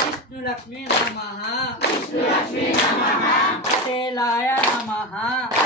विष्णुलक्ष्मी नमः। लक्ष्मी नमः। तेलाय नमः।